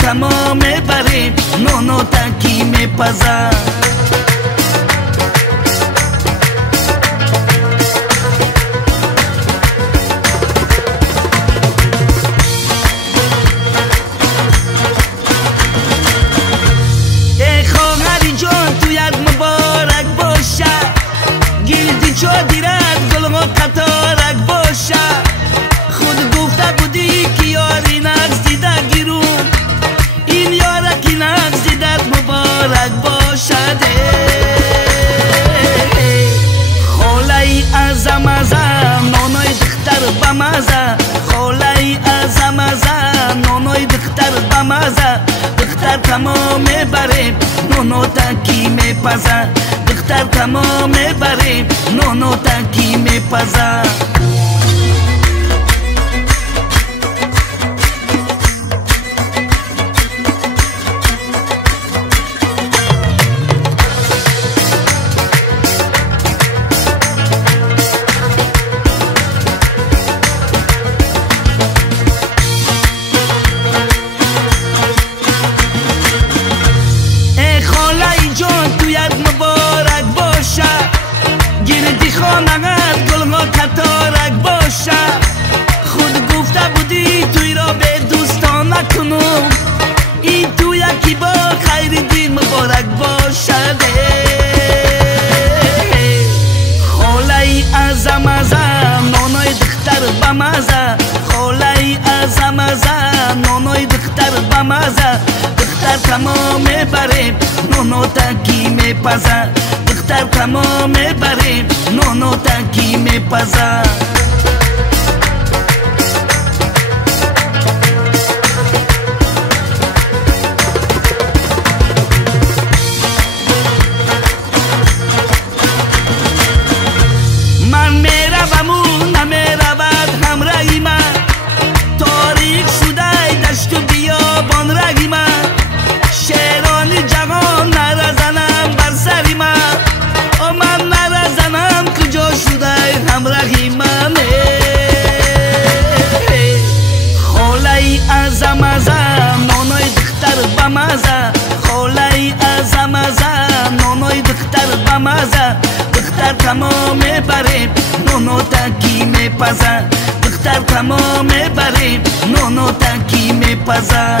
تمام بریم نونو تنکی میپزن ای خواهری جان تو یک مبارک باشه گیردی چو دیرد گلغا قطارک باشه خود گفته بودی که یاری نگزیده گیرون این یارکی نگزیدت مبارک باشد خاله ازم ازم نانای دختر بمزه خاله ازم ازم نانای دختر بمزه دختر تمام بریم نونو تنکی میپزه دختر تمام بریم نونو تنکی میپزه خانقت گلها قطارک باشه خود گفته بودی توی را به دوستان نکنم این تو یکی با خیر دین مبارک باشد خاله ازم ازم نانای دختر بمزه خاله ازم ازم نانای دختر بمزه دختر تمام بریم نونو تنکی میپزه دختر تمام بریم نونو تنکی میپزه من میروم و نمیرود همراهی من تاریک شده دشت و بیابان رگی من شیران جوان نرزنم بر سری من من نرزنم کجا شده همراهی من خاله ازم ازم نانای دختر بمزه خاله ازم ازم نانای دختر بمزه دختر تمام بریم نونو تنکی میپزه دختر تمام بریم نونو تنکی میپزه